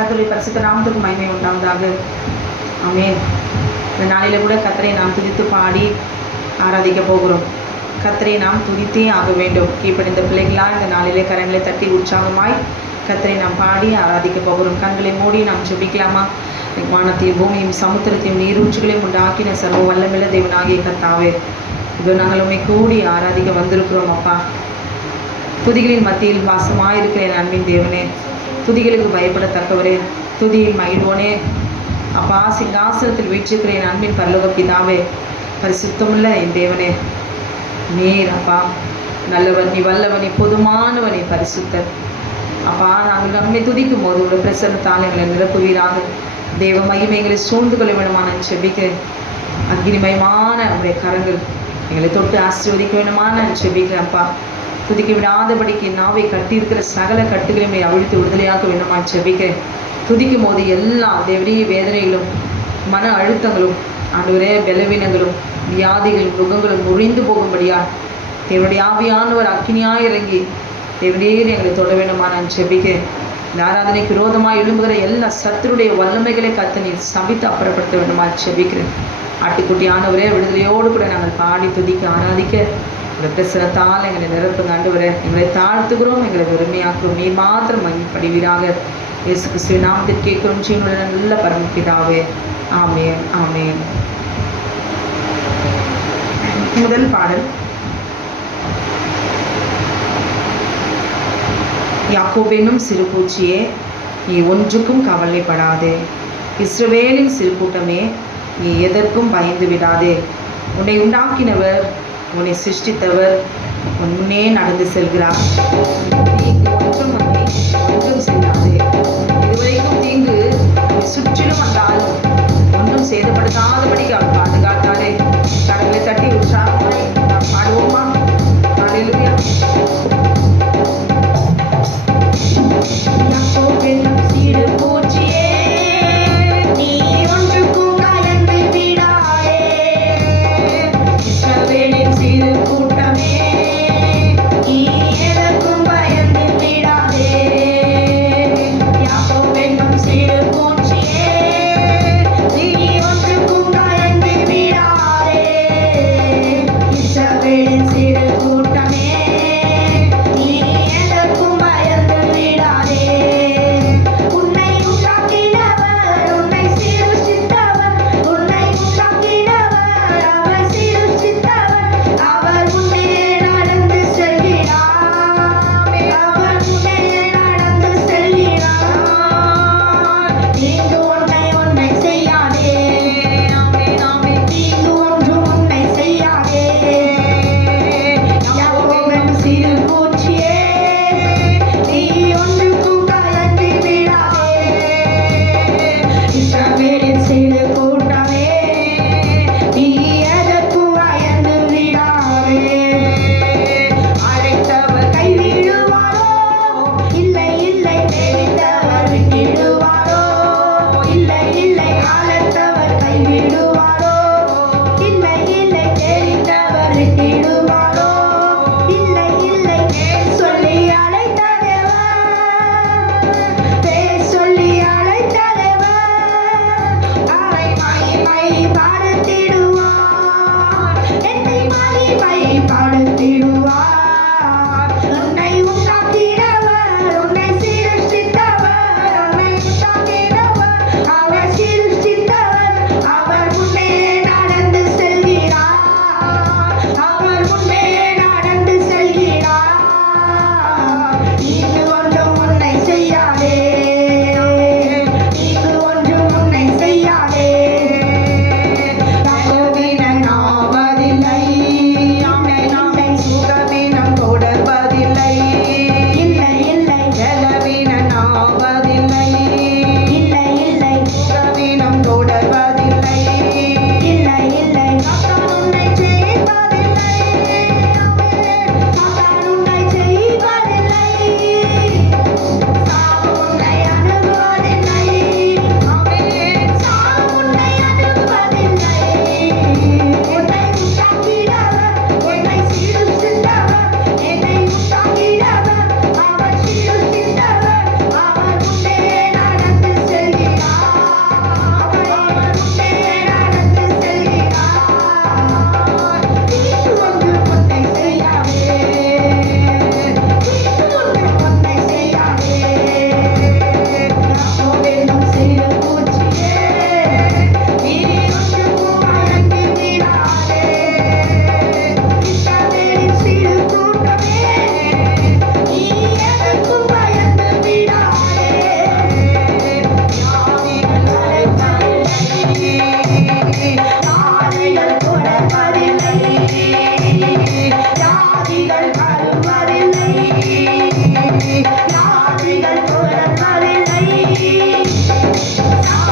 கர்த்தருடைய பரிசுத்த நாமத்துக்கு மகிமை உண்டாவதாக. ஆமென். இந்த நாளில கூட கர்த்தரை நாம் துதித்து பாடி ஆராதிக்க போகிறோம். கர்த்தரை நாம் துதித்தே ஆக வேண்டும். கீழ்ப்படிந்த பிள்ளைகளாக இந்த நாளிலே கரங்களை தட்டி உற்சாகமாய் கர்த்தரை நாம் பாடி ஆராதிக்க போகிறோம். கண்களை மூடி நாம் ஜெபிக்கலாமா? வானத்தையும் பூமியும் சமுத்திரத்தையும் நீரூற்றுகளையும் உண்டாக்கின சர்வ வல்லமையுள்ள தேவனாகிய கர்த்தாவே, இதோ நாங்கள் உம்மை கூடி ஆராதிக்க வந்திருக்கிறோம் அப்பா. துதிகளின் மத்தியில் வாசமாயிருக்கிற என் அன்பின் தேவனே, துதிகளுக்கு பயப்படத்தக்கவரே, துதியில் மகிழ்வோனே அப்பா, சிங்காசனத்தில் வீற்றிருக்கிற என் அன்பின் பரலோக பிதாவே, பரிசுத்தமுள்ள என் தேவனே, நீர் அப்பா நல்லவன், நீ வல்லவன், நீ பொதுமானவன், நீ பரிசுத்தர் அப்பா. நாங்கள் நம்மை துதிக்கும் போது உங்கள் பிரசன்னத்தால் எங்களை நிரப்புவீராக. தேவ மகிமை எங்களை சூழ்ந்து கொள்ள வேணுமா நான் செபிக்கிறேன். அக்னிமயமான உடைய கரங்கள் எங்களை தொட்டு ஆசீர்வதிக்க வேணுமா நான் செபிக்கிறேன் அப்பா. துதிக்க விடாதபடிக்கு நாவை கட்டியிருக்கிற சகல கட்டுகளையும் அவிழ்த்து விடுதலையாக்க வேணுமா செபிக்கிறேன். துதிக்கும் போது எல்லா தேவடைய வேதனைகளும் மன அழுத்தங்களும் ஆண்டவரே பலவீனங்களும் வியாதிகளும் முகங்களும் முறிந்து போகும்படியா தேவனுடைய ஆவியானவர் அக்கினியாய் இறங்கி தேவனே எங்களை தொட வேண்டுமா நான் செபிக்கிறேன். இந்த ஆராதனைக்கு விரோதமாக எழும்புகிற எல்லா சத்துருடைய வல்லமைகளை கத்து நீர் சபித்து அப்புறப்படுத்த வேண்டுமா செபிக்கிறேன். ஆட்டுக்குட்டியானவரே விடுதலையோடு கூட நாங்கள் பாடி துதிக்க ஆராதிக்க உங்கள் பிரசனத்தால் எங்களை நிரப்புங்க ஆண்டவரே. எங்களை தாழ்த்துகிறோம், எங்களை வெறுமையாக்குறோம். நீ மாத்திரம் மகிமைப்படுவீராக. இயேசு கிறிஸ்துவின் நாமத்தில் கேட்கிறோம் ஜீவனுள்ள நல்ல பரமபிதாவே. ஆமென், ஆமென். முதல் பாடல் யாக்கோபெனும் சிறு பூச்சியே, நீ ஒன்றுக்கும் கவலைப்படாதே. இஸ்ரவேலின் சிறு கூட்டமே, நீ எதற்கும் பயந்து விடாதே. உன்னை உண்டாக்கினவர், உன்னை சிருஷ்டித்தவர் உன் முன்னே நடந்து செல்கிறார். தீங்கு ஒன்றும் உன்னை ஒன்றும் செய்யாதே. இதுவரைக்கும் தீங்கு சுற்றிலும் வந்தாலும் ஒன்றும் சேதப்படுத்தாதபடிக்கு அவர் பாதுகாத்தாரே. கடவுளை தட்டி உற்சாகமாய் நாம் பாடுவோமா? ஹல்லேலூயா. யாக்கோபெனும் சிறு பூச்சியே, நீ ஒன்றுக்கும் கலந்து விடாதே. இஸ்ரவேலின் சிறு கூட்டமே, நீ எதற்கும் பயந்து விடாதே.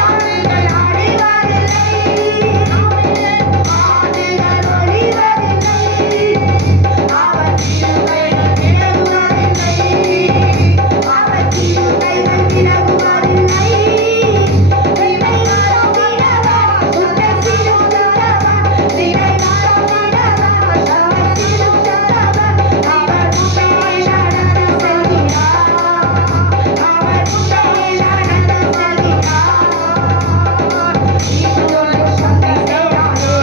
ஆடுகள் ஆடுவதில்லை, ஆடுகள் ஒளிவதில்லை, அவர் கிருபைகள் விலகுவதில்லை, அவர் கிருபைகள் விலகுவதில்லை. விடையாரம் விடவா, உன்னை சிறுத்தவா, விடையாரம் விடவா, உன்னை சிறுத்தவா, அவர் உன்னை நடன செய்கிறார், அவர் உன்னை நடன செய்கிறார். இப்போது சொன்ன செய்கிறாரே,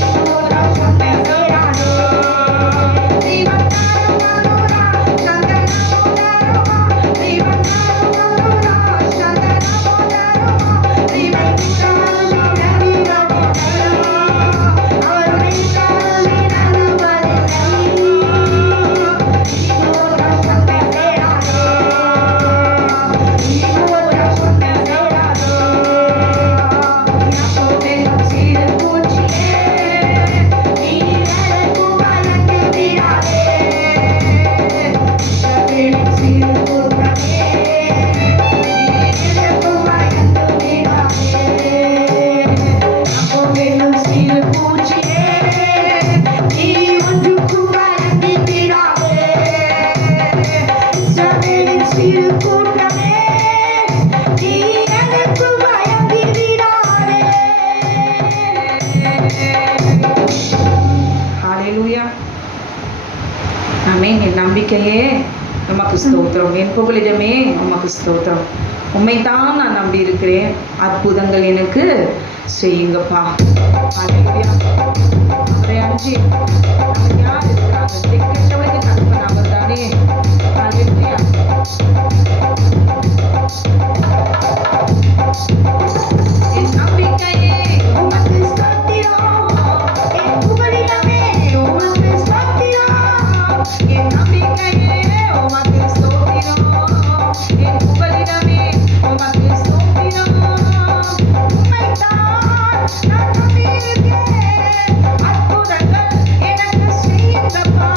இப்போது சொன்ன செய்கிறாரே. ஸ்ரீமன்னாரு மனோரா, சந்தனமோதரமா, ஸ்ரீமன்னாரு மனோரா, சந்தனமோதரமா, ஸ்ரீமன்னாரு விடவிடவில்லை, அவருடைய காலை நழுவதில்லை. இப்போது சொன்ன செய்கிறாரே, இப்போது சொன்ன செய்கிறாரே. யாக்கோபெனும் சிறு பூச்சியே, நீ எனக்கு பயந்து விடாதே. இஸ்ரவேலின் சிறு கூட்டமே, நீ எனக்கு பயந்து விடாதே. யாக்கோபெனும் சிறு பூச்சியே, நீ ஒன்றுக்கும் பயந்து விடாதே. இஸ்ரவேலின் சிறு கூட்டமே, நீ எனக்கு பயந்து விடாதே. ஹalleluya. ஆமென். என் நம்பிக்கையே உமக்கு ஸ்தோத்திரம், என் புகலிடமே உமக்கு ஸ்தோத்திரம். உம்மைத்தான் நான் நம்பி இருக்கிறேன், அற்புதங்கள் எனக்கு செய்யுங்கப்பா. ஹalleluya. அவரை அன்றி நமக்கு யார் இருக்கிறாங்க? திக்கற்றவளுக்கு தகப்பன் அவர்தானே. ஹalleluya. என் நம்பிக்கையே உமக்கு ஸ்தோத்திரம், என் புகலிடமே உமக்கு ஸ்தோத்திரம். என் நம்பிக்கையே உமக்கு ஸ்தோத்திரம், என் புகலிடமே உமக்கு ஸ்தோத்திரம். உம்மைத்தான் நான் நம்பியிருக்கிறேன், அற்புதங்கள் எனக்கு செய்யுங்கப்பா.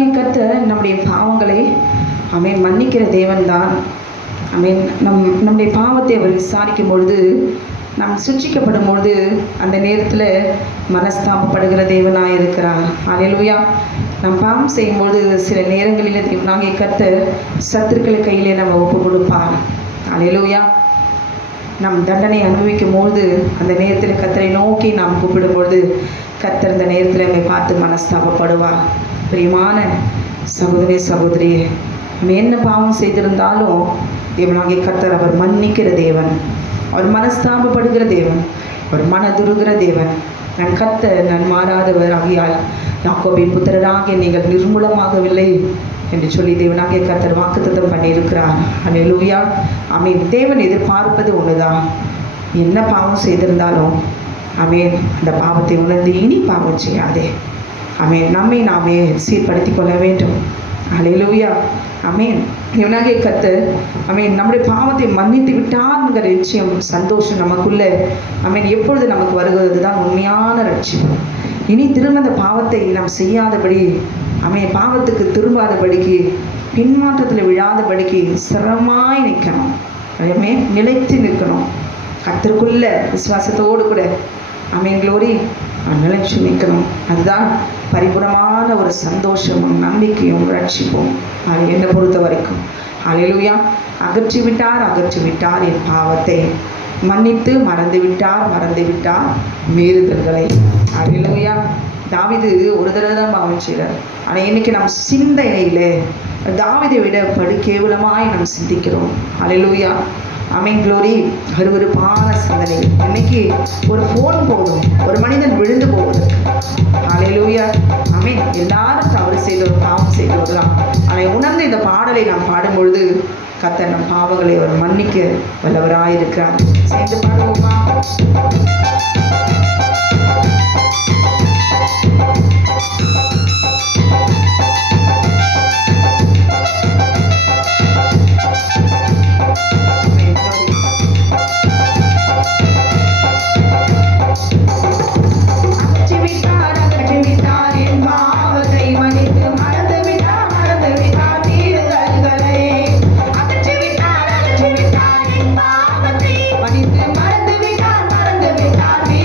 தேவனாகிய கர்த்தர் நம்முடைய பாவங்களை ஆமென் மன்னிக்கிற தேவன்தான். ஆமென். நம்முடைய பாவத்தை அவர் விசாரிக்கும் பொழுது, நாம் சுட்சிக்கப்படும் பொழுது அந்த நேரத்தில் மனஸ்தாபப்படுகிற தேவனாக இருக்கிறார். அல்லேலூயா. நம் பாவம் செய்யும்போது சில நேரங்களில் தேவனாகிய கர்த்தர் சத்துருக்களை கையிலே நம்ம ஒப்பு கொடுப்பார். அல்லேலூயா. நம் தண்டனை அனுபவிக்கும் பொழுது அந்த நேரத்தில் கர்த்தரை நோக்கி நாம் கூப்பிடும்பொழுது கர்த்தர் அந்த நேரத்தில் நம்மை பார்த்து மனஸ்தாபப்படுவார். பிரியமான சகோதரி சகோதரியே, நம்ம என்ன பாவம் செய்திருந்தாலும் தேவனாகிய கர்த்தர் அவர் மன்னிக்கிற தேவன், அவர் மனஸ்தாபப்படுகிற தேவன், அவர் மனதுருகிற தேவன். நான் கர்த்தர் நான் மாறாதவர் ஆகியால் யாக்கோபின் புத்திரராகிய நீங்கள் நிர்மூலமாகவில்லை என்று சொல்லி தேவனாகிய கர்த்தர் வாக்குத்தத்தம் பண்ணியிருக்கிறார். அல்லேலூயா. ஆமென். தேவன் எதிர்பார்ப்பது ஒன்றுதான். என்ன பாவம் செய்திருந்தாலும் ஆமென் அந்த பாவத்தை உணர்ந்து இனி பாவம் செய்யாதே. ஆமென். நம்மை நாமே சீர்படுத்திக் கொள்ள வேண்டும். அல்லேலூயா. ஆமென். தேவனாகிய கர்த்தர் ஆமென் நம்முடைய பாவத்தை மன்னித்து விட்டார்ங்கிற நிச்சயம் சந்தோஷம் நமக்குள்ள ஆமென் எப்பொழுது நமக்கு வருகிறது தான் உண்மையான ரட்சிப்பு. இனி திரும்ப அந்த பாவத்தை நாம் செய்யாதபடி ஆமென் பாவத்துக்கு திரும்பாதபடிக்கு பின்மாற்றத்தில் விழாதபடிக்கு சிரமாய் நிற்கணும். ஆமென். நிலைத்து நிற்கணும். கர்த்தருக்குள்ள விசுவாசத்தோடு கூட ஆமென் க்ளோரி நிலைச்சு நிற்கணும். அதுதான் பரிபூர்ணமான ஒரு சந்தோஷமும் நம்பிக்கையும் ரட்சிப்பும். அது என்னை பொறுத்த வரைக்கும். அல்லேலூயா. அகற்றி விட்டார் என் பாவத்தை, மன்னித்து மறந்து விட்டார் மீறுதல்களை. அல்லேலூயா. தாவீது ஒரு தடவை தான் பாவம் செய்கிறார். ஆனால் இன்னைக்கு நம் சிந்தையில தாவீதை விட படு கேவலமாய் நாம் சிந்திக்கிறோம். அல்லேலூயா. ஆமென் க்ளோரி. அருவருப்பான சிந்தனை. இன்னைக்கு ஒரு ஃபோன் போதும் ஒரு மனிதன் விழுந்து போகுது. அல்லேலூயா. ஆமென். எல்லாரும் தவறு செய்தோம், பாவம் செய்தோம். ஆனால் உணர்ந்து இந்த பாடலை நாம் பாடும்பொழுது கர்த்தர் நம் பாவங்களை அவர் மன்னிக்க வல்லவராயிருக்கிறார். சேர்ந்து பாடுவோமா? மறந்து விட்டார்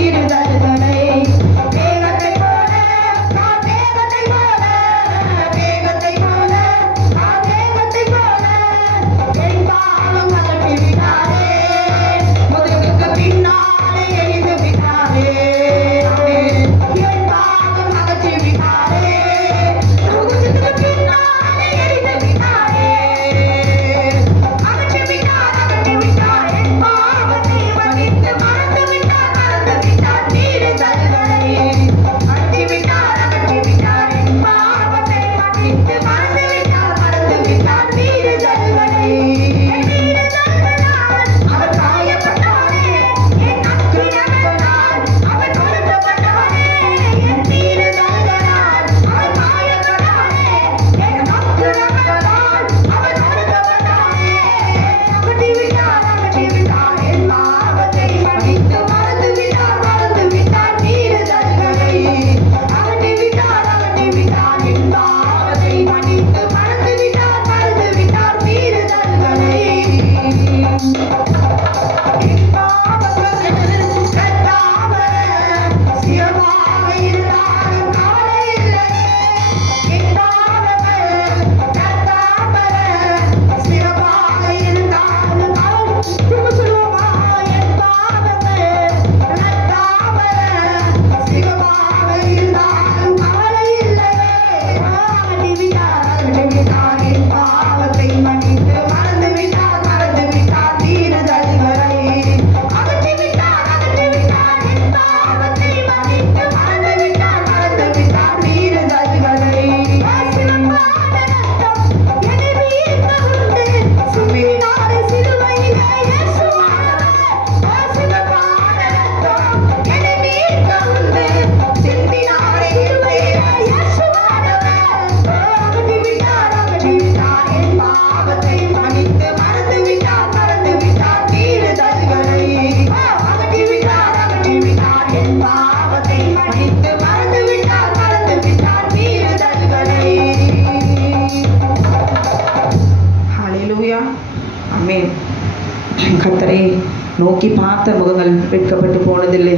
நோக்கி பார்த்த முகங்கள் வெட்கப்பட்டு போனதில்லை.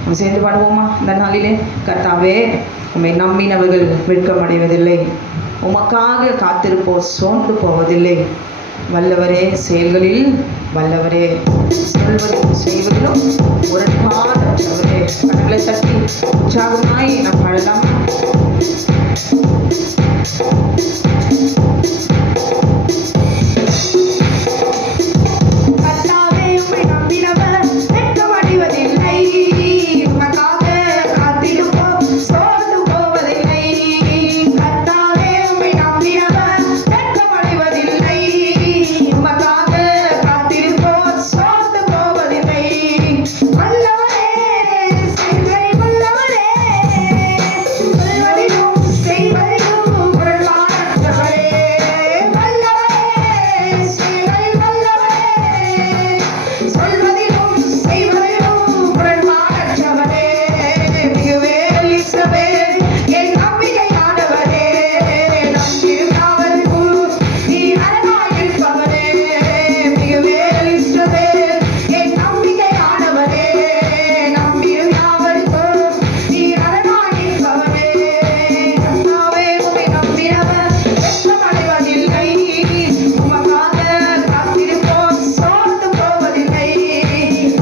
நம்ம சேர்ந்து பாடுவோமா இந்த நாளிலே? கர்த்தாவே, உம்மை நம்பினவர்கள் வெட்கமடைவதில்லை, உமக்காக காத்திருப்போர் சோர்ந்து போவதில்லை. வல்லவரே, செயல்களில் வல்லவரே, சொல்வதிலும் செய்வதிலும் முரண்பாடற்றவரே. கண்களை தட்டி உற்சாகமாய் நாம் பாடலாம். கர்த்தாவே, உம்மை நம்பினவர் வெட்கமடைவதில்லை, உமக்காக காத்திருப்போர் சோர்ந்து போவதில்லை. கர்த்தாவே, உம்மை நம்பினவர் வெட்கமடைவதில்லை, உமக்காக காத்திருப்போர் சோர்ந்து போவதில்லை. வல்லவரே, செயல்களில் வல்லவரே, சொல்வதிலும் செய்வதிலும் முரண்பாடற்றவரே. வல்லவரே, செயல்களில் வல்லவரே, சொல்வதிலும் செய்வதிலும் முரண்பாடற்றவரே. மிகுவேல் இஸ்ரவேல் என் நம்பிக்கையானவரே, நம்பியிருக்காவருக்கும் நீர் அரணாயிருப்பவரே. மிகுவேல் இஸ்ரவேல் என் நம்பிக்கையானவரே, நம்பியிருக்காவருக்கும் நீர் அரணாயிருப்பவரே. கர்த்தாவே, உம்மை நம்பினவர் வெட்கமடைவதில்லை, உமக்காக காத்திருப்போர் சோர்ந்து போவதில்லை.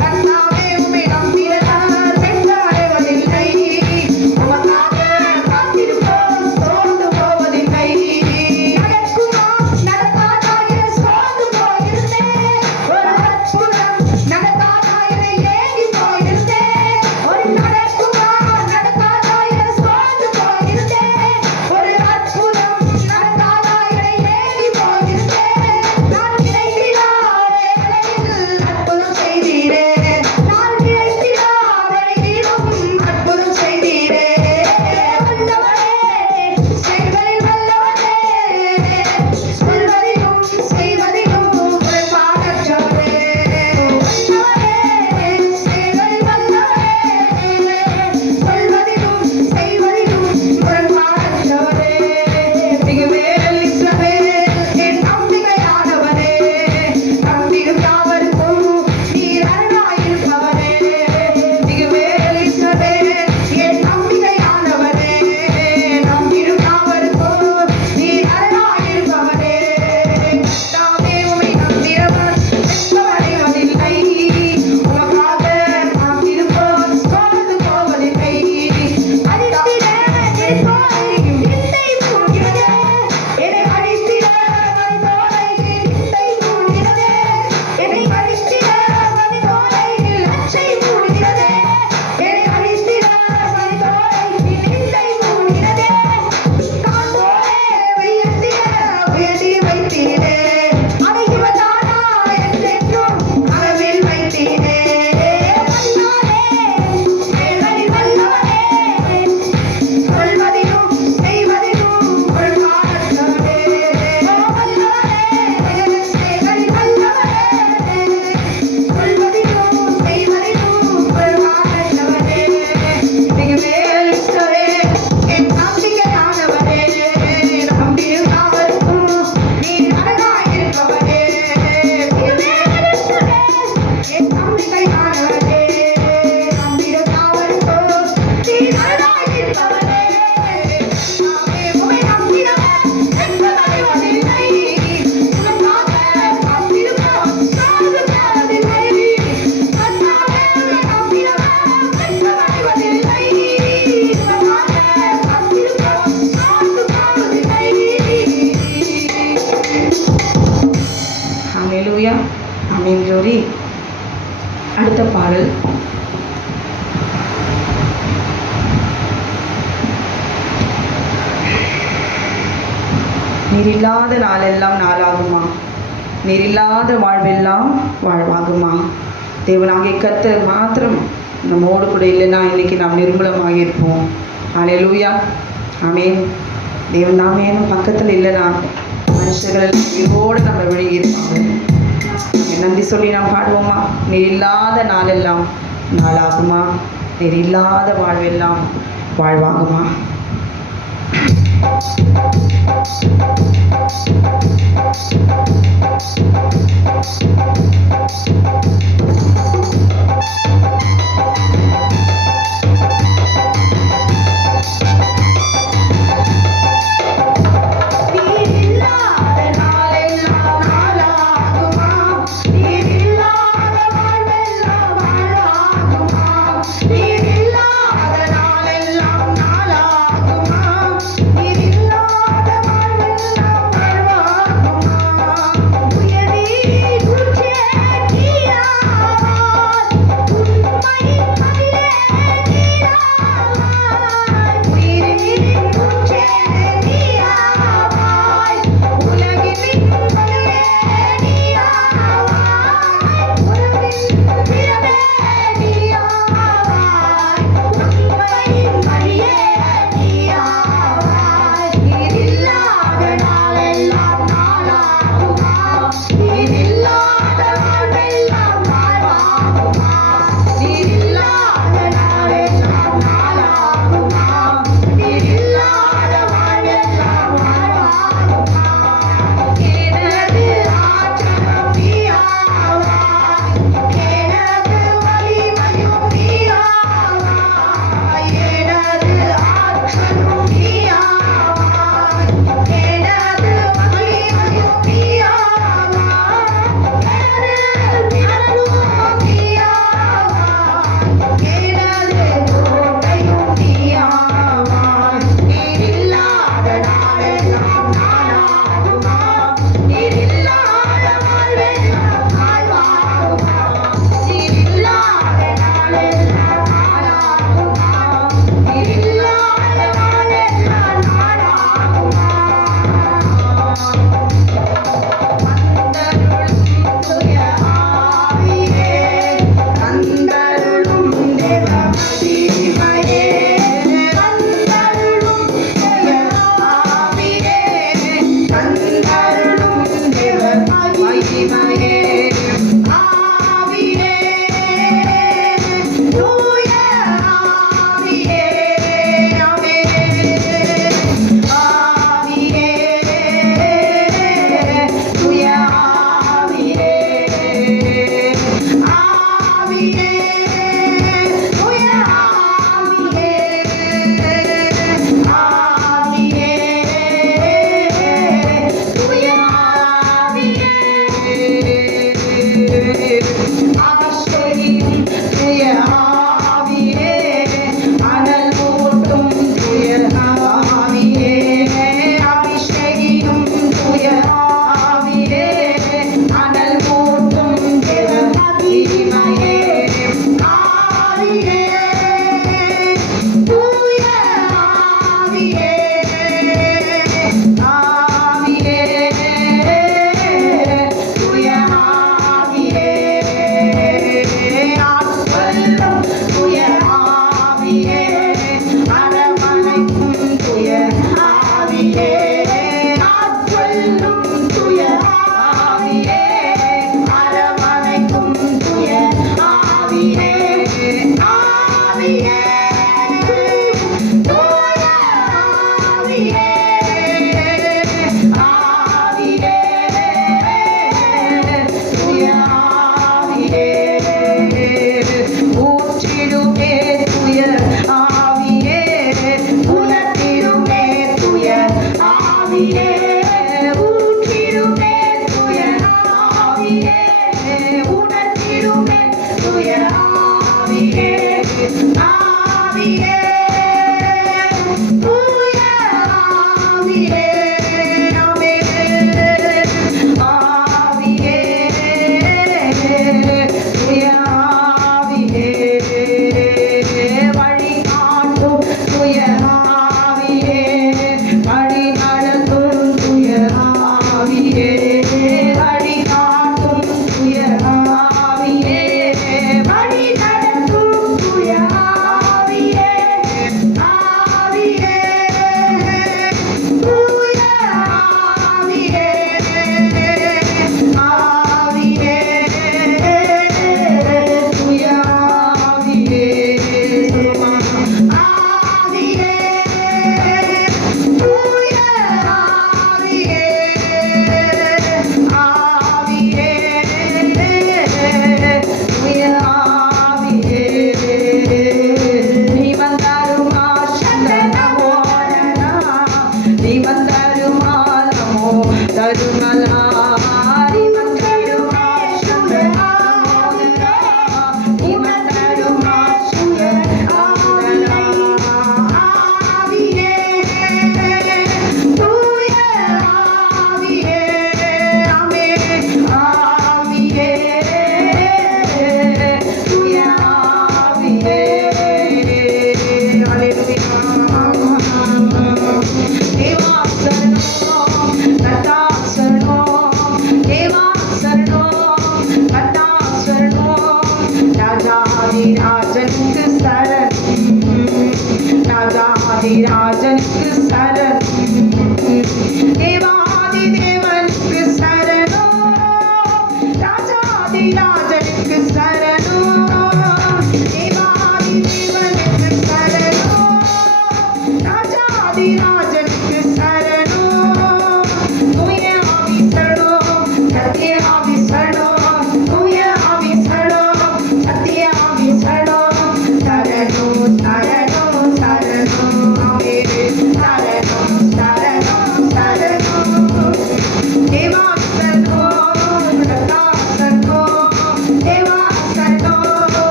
கர்த்தாவே, உம்மை நம்பினவர் வெட்கமடைவதில்லை, உமக்காக காத்திருப்போர் சோர்ந்து போவதில்லை. நடக்குமா நடக்காதாயிர சோர்ந்து போயிருந்தேன், ஒரு அற்புதம் நடக்காதாயிர ஏங்கி போயிருந்தேன். ஒரு நடக்குமா நடக்காதாயிர சோர்ந்து போயிருந்தேன், ஒரு அற்புதம் நடக்காதாயிர ஏங்கி போயிருந்தேன். நான் நினைத்திலா வேளையில் அற்புதம் செய்தீரே, நான் நினைத்திலா வேளையிலும் அற்புதம் செய்தீரே. வல்லவரே, செயல்களில் வல்லவரே, சொல்வதிலும் செய்வதிலும் முரண்பாடற்றவரே. வல்லவரே, செயல்களில் வல்லவரே, சொல்வதிலும் செய்வதிலும் முரண்பாடற்றவரே. மிகுவேல் இஸ்ரவேல் என் நம்பிக்கையானவரே, நம்பியிருக்காவருக்கும் நீர் அரணாயிருப்பவரே. மிகுவேல் இஸ்ரவேல் என் நம்பிக்கையானவரே, நம்பியிருக்காவருக்கும் நீர் அரணாயிருப்பவரே. கர்த்தாவே, உம்மை நம்பினவர் வெட்கமடைவதில்லை, உமக்காக காத்திருப்போர் சோர்ந்து போவதில்லை. அடித்திட நெருப்பாய் விண்ணை மூடுகிறதே, என்னை அடித்திட மனிதோலை விண்ணை மூடுகிறதே, என்னை அடித்திட மனிதோலை லட்சை மூடுகிறதே, என்னை அடித்திட மனிதோலை விண்ணை மூடுகிறதே. காண்போரே, உயர்த்திட உயர்த்தி வைத்தீரே, அதை இவர்தானா என்றென்றும் அளவில் வைத்தீரே. வல்லவரே, செயல்களில் வல்லவரே, சொல்வதிலும் செய்வதிலும் முரண்பாடற்றவரே. வல்லவரே, செயல்களில் வல்லவரே, சொல்வதிலும் செய்வதிலும் முரண்பாடற்றவரே. மிகுவேல் இஸ்ரவேல் என் நம்பிக்கையானவரே, நம்பியிருக்காவருக்கும் நீர் அரணாயிருப்பவரே. மிகுவேல் இஸ்ரவேல் என் நம்பிக்கையானவரே, நம்பியிருக்காவருக்கும் நீர் அரணாயிருப்பவரே. கர்த்தாவே, உம்மை நம்பினவர் வெட்கமடைவதில்லை, உமக்காக காத்திருப்போர் சோர்ந்து போவதில்லை. கர்த்தாவே, உம்மை நம்பினவர் வெட்கமடைவதில்லை, உமக்காக காத்திருப்போர் சோர்ந்து போவதில்லை. ஹல்லேலூயா. ஆமென். ஜோரி, அடுத்த பாடல் நீரில்லாத நாளெல்லாம் நாளாகுமா, நீரில்லாத வாழ்வெல்லாம் வாழ்வாகுமா. தேவனாகிய கர்த்தர் மாத்திரம் நம்மோடு கூட இல்லைன்னா இன்னைக்கு நாம் நிர்மூலமாக இருப்போம். ஹல்லேலூயா. ஆமென். தேவன் நாமேனும் பக்கத்தில் இல்லைனா மனுஷர்கள் இதோடு நம்ம விழுகி இருப்பாங்க. நன்றி சொல்லி நாம் பாடுவோமா? நீர் இல்லாத நாளெல்லாம் நாளாகுமா, நீர் இல்லாத வாழ்வெல்லாம் வாழ்வாகுமா.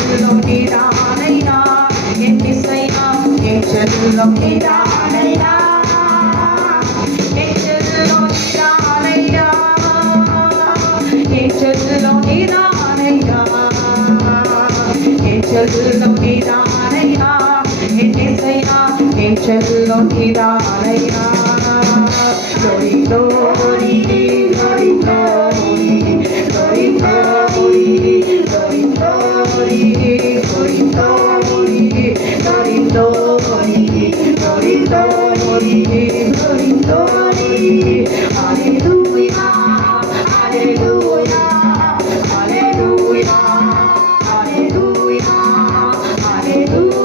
செல்லும் நீதானையா என் இசையா என் செல்லும் நீதானையா என் செல்லும் நீதானையா என் செல்லும் நீதானையா என் செல்லும் நீதானையா என் இசையா என் செல்லும் நீதானையா glory glory glory glory glory glory glory glory glory glory glory glory glory hallelujah hallelujah hallelujah hallelujah hallelujah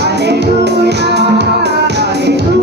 hallelujah hallelujah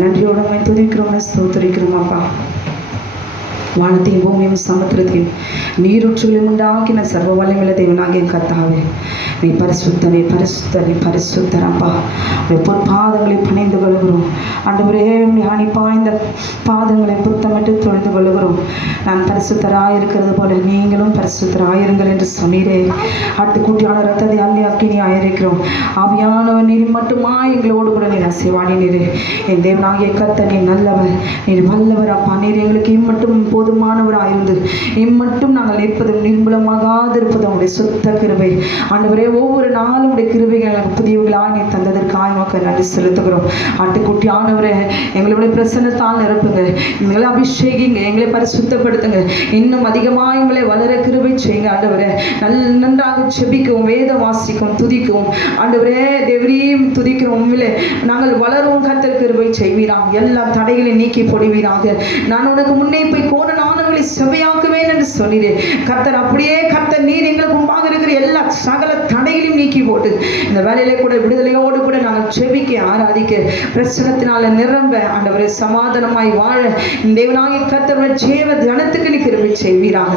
நன்றியோட துதிக்கிறோம் ஸ்தோத்திரிக்கிறோம் அப்பா. வானத்தையும் பூமியும் சமுத்திரத்தையும் நீரூற்றுகளையும் உண்டாக்கின சர்வ வல்லமையுள்ள தேவனாகிய கர்த்தாவே, நீ பரிசுத்த நீ பரிசுத்த நீ பரிசுத்தர் அப்பா. எப்போது பாதங்களை பணிந்து கொள்கிறோம் ஆண்டவரே, ஞானிப்பா இந்த பாதங்களை புத்தமிட்டு தொழுது கொள்கிறோம். நான் பரிசுத்தராக இருக்கிறது போல நீங்களும் பரிசுத்தராயிருங்கள் என்று சொன்னீரே. ஆட்டுக்குட்டியான ரத்தத்தை அள்ளி அக்கினி ஆயிருக்கிறோம். ஆவியானவர் நீர் மட்டுமா எங்களோடு கூட நீர் அசைவாடினீரே. என் தேவனாகிய கர்த்தர் நீர் நல்லவர், நீர் வல்லவர் அப்பா. நீர் எங்களுக்கு இம்மட்டும் போதுமானவராயிருந்து இம்மட்டும் நாங்கள் நிற்பதும் நிர்மூலமாகாதிருப்பதும் உடைய சுத்த கிருபை ஆண்டவரே. ஒவ்வொரு நாளும் உடைய கிருபைகள் எனக்கு புதியவர்களாக நீ தந்ததற்காக மக்கள் நன்றி செலுத்துகிறோம். ஆட்டுக்குட்டியானவரே, எங்களுடைய பிரசன்னத்தால் நிரப்புங்க, எங்களை அபிஷேகிங்க, எங்களை பரிசுத்தப்படுத்துங்க, இன்னும் அதிகமாக எங்களை வளர கிருபை செய்யுங்க ஆண்டவரே. நன்றாக செபிக்கவும் வேதம் வாசிக்கவும் துதிக்கவும் ஆண்டவரே தேவரையும் துதிக்கிறோம். உண்மையிலே நாங்கள் வளரும் கர்த்தர் கிருபை செய்வீராக. எல்லா தடைகளையும் நீக்கி போடுவீராக. நான் உனக்கு முன்னே போய் கோணனானவர்களை செவையாக்குவேன் என்று சொன்னீரே கர்த்தர். அப்படியே கர்த்தர் நீர் எங்களுக்கு முன்பாக இருக்கிற எல்லா சகல தடைகளையும் நீக்கி போட்டு இந்த வேலையிலே கூட விடுதலையோடு கூட நாங்கள் செபிக்க ஆராதிக்க பிரசனத்தினால நிரம்ப ஆண்டவரே சமாதானமாய் வாழ தேவனாகிய கர்த்தருடைய ஜீவ தனத்துக்கு நீ கிருபை செய்வீராக.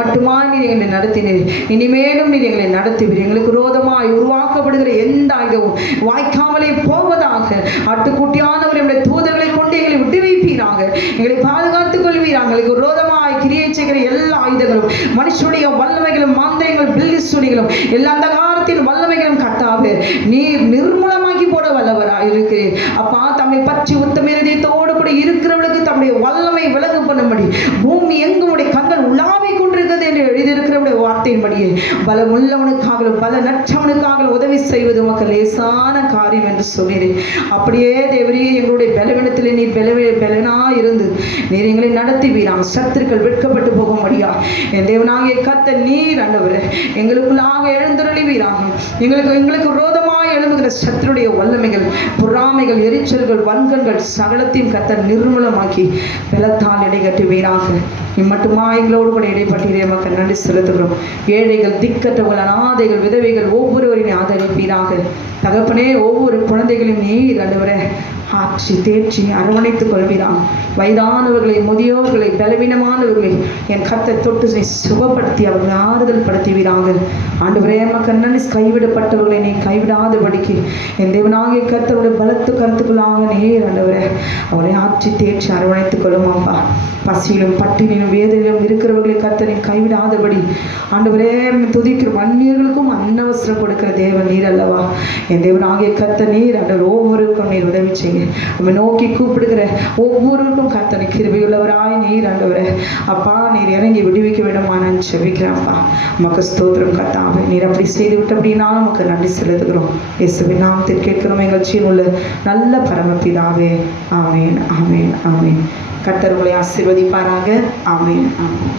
மட்டுமா நீர் எங்களை நடத்தினீர், இனிமேலும் நீர் எங்களை நடத்துவீர். எங்களுக்கு விரோதமாய் உருவாக்கப்படுகிற எந்த ஆயுதமும் வாய்க்காமலே போவதாக. ஆட்டுக்குட்டியானவருடைய தூதர்களை கொண்டு எங்களை விட்டு வைப்பீராக, எங்களை பாதுகாத்துக் கொள்வீராக. எங்களுக்கு விரோதமாய் கிரியை செய்கிற எல்லா ஆயுதங்களும் மனுஷனுடைய வல்லமைகளும் மாந்திரங்களும் பில்லிசுடிகளும் எல்லா அந்த காலத்தின் வல்லமைகளும் கர்த்தாவே நீர் நிர்மூலமாக்கி போட வல்லவராய் இருக்கிறீர் அப்பா. தம்மை பற்றி உத்தம இதயத்தோடு கூட இருக்கிறவர்களுக்கு தம்முடைய வல்லமை விளங்கு பண்ணும்படி பூமி எங்கும் உடைய கண்கள் உலாவிக் கொண்டிருக்கிறது என்று எழுதியிருக்கிறவருடைய வார்த்தையின்படியே பலமுள்ளவனுக்காக பலனற்றவனுக்காக உதவி செய்வது உமக்கு லேசான காரியம் என்று சொன்னீரே. அப்படியே தேவரே எங்களுடைய பலவீனத்திலே நீர் பலனா இருந்து நீர் எங்களை நடத்துவீராக. சத்துருக்கள் வெட்கப்பட்டு போகும்படியா என் தேவனாகிய கர்த்தர் நீர் ஆண்டவரே எங்களுக்குள்ளாக எழுந்தருளுவீராக. எங்களுக்கு விரோதமாய் எழும்புகிற சத்துருடைய வல்லமைகள் பொறாமைகள் எரிச்சல்கள் வன்கண்கள் சகலத்தையும் கர்த்தர் நிர்மூலமாக்கி பலத்தால் இடைகட்டுவீராக. இம்மட்டுமா எங்களோடு கூட இடைப்பட்டீரே மக்கள் நன்றி செலுத்துகிறோம். ஏழைகள் திக்கற்றவர்கள் அநாதைகள் விதவைகள் ஒவ்வொருவரையும் ஆதரிப்பீராக. தகப்பனே ஒவ்வொரு குழந்தைகளையும் நீர் ஆண்டவரே ஆற்றி தேற்றி அரவணைத்துக் கொள்கிறான். வயதானவர்களை, முதியோர்களை, பலவீனமானவர்களை என் கர்த்தர் தொட்டு சுகப்படுத்தி அவர்களை ஆறுதல் படுத்துவீராங்க. ஆண்டவரே மக்கள் கைவிடப்பட்டவர்களை நீ கைவிடாதபடிக்கு என் தேவனாகிய கர்த்தருடைய பலத்து கருத்துக்களாக நீர் ஆண்டவரே அவரை ஆற்றி தேற்றி அரவணைத்துக் கொள்ளும் அப்பா. பசியிலும் பட்டினிலும் வேதனையிலும் இருக்கிறவர்களை கர்த்தரை கைவிடாதபடி ஆண்டவரே துதிக்கிற அந்நியர்களுக்கும் அன்னவசரம் கொடுக்கிற தேவன் நீர் அல்லவா. என் தேவனாகிய கர்த்தர் நீர் ஆண்டவர் ஒவ்வொருவருக்கும் நீர் உதவி செய்யுங்க. நம்ம நோக்கி கூப்பிடுகிற ஒவ்வொருவருக்கும் கர்த்தனை கிருபையுள்ளவராய் நீர் ஆண்டவரே அப்பா நீர் இறங்கி விடுவிக்க வேண்டுமா நான் செபிக்கிறேன் அப்பா. உமக்கு ஸ்தோத்திரம் கர்த்தாவே. நீர் அப்படி செய்து விட்டு அப்படின்னா நமக்கு நன்றி செலுத்துகிறோம். இயேசுவின் நாமத்தில் கேட்கிறோம் எங்கள் ஜீவனுள்ள நல்ல பரமபிதாவே. ஆமேன், ஆமேன், ஆமேன். கர்த்தர் உங்களை ஆசீர்வதிப்பாராக. ஆமேன், ஆமேன்.